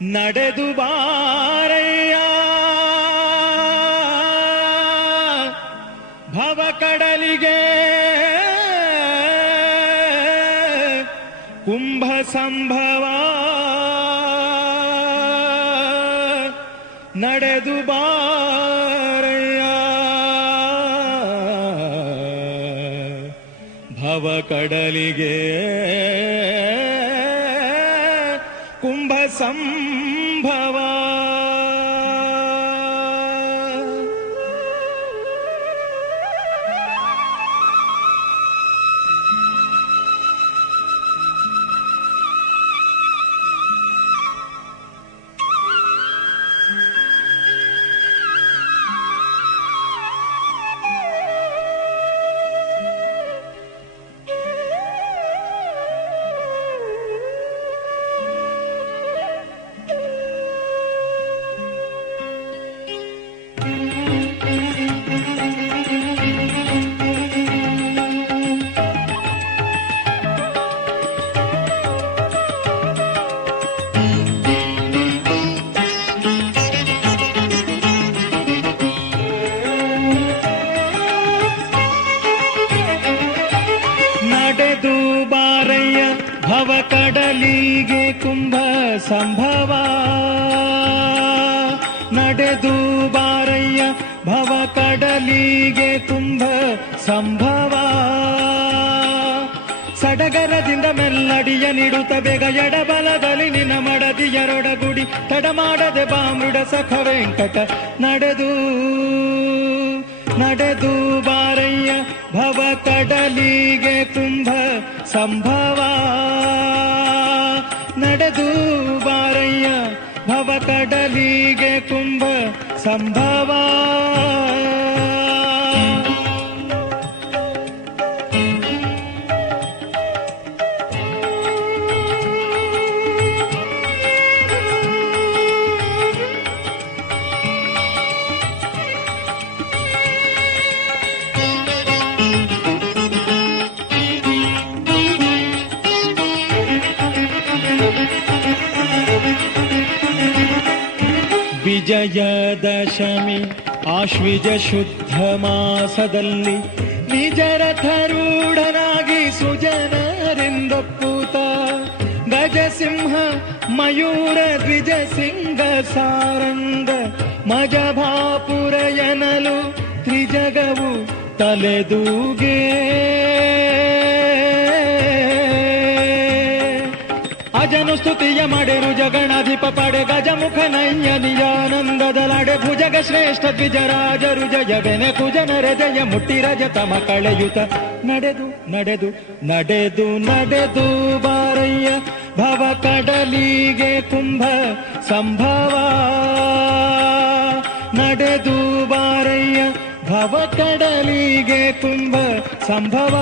ನಡೆದು ಬಾರಯ್ಯ ಭವ ಕಡಲಿಗೆ ಕುಂಭ ಸಂಭವ ನಡೆದು ಬಾರಯ್ಯ ಭವ ಕಡಲಿಗೆ ಕುಂಭ ಸಂಭವ. ನಡೆದು ಬಾರಯ್ಯ ಭವ ಕಡಲಿಗೆ ಕುಂಭ ಸಂಭವ ನಡೆದು ಬಾರಯ್ಯ ಭವ ಕಡಲಿಗೆ ಕುಂಭ ಸಂಭವ. ಸಡಗರದಿಂದ ಮೆಲ್ಲಡಿಯ ನೀಡುತ್ತ ಬೇಗ ಎಡಬಲದಲ್ಲಿ ನಿನ್ನ ಮಡದಿಯರೊಡಗುಡಿ ತಡ ಮಾಡದೆ ಬಾಮೃಡ ಸಖ ವೆಂಕಟ ನಡೆದು ನಡೆದು ಬಾರಯ್ಯ ಭವ ಕಡಲಿಗೆ ಕುಂಭ ಸಂಭವ ನಡೆದು ಬಾರಯ್ಯ ಭವ ಕಡಲಿಗೆ ಕುಂಭ ಸಂಭವ. ವಿಜಯದಶಮಿ ಆಶ್ವಿಜ ಶುದ್ಧ ಮಾಸದಲ್ಲಿ ನಿಜರಥರೂಢನಾಗಿ ಸುಜನರಿಂದಪ್ಪೂತ ಗಜಸಿಂಹ ಮಯೂರ ದ್ವಿಜ ಸಿಂಗ ಸಾರಂಗ ಮಜಭಾಪುರ ಎನಲು ತ್ರಿಜಗವು ತಲೆದೂಗೆ ಅಜನು ಸ್ತುತಿಯ ಮಾಡೆರು ಜಗಣಾಧಿಪ ಪಡೆ ಗಜಮುಖ ನಯ್ಯ ನಿಜಾನಂದದಲಾಡೆ ಭುಜಗ ಶ್ರೇಷ್ಠ ದ್ವಿಜರಾಜರು ಜಯವೆನೆ ಕುಜನರ ಜಯ ಮುಟ್ಟಿ ರಜತಮ ಕಳೆಯುತ ನಡೆದು ನಡೆದು ನಡೆದು ನಡೆದು ಬಾರಯ್ಯ ಭವ ಕಡಲಿಗೆ ಕುಂಭ ಸಂಭವ ನಡೆದು ಬಾರಯ್ಯ ಭವ ಕಡಲಿಗೆ ಕುಂಭ ಸಂಭವ.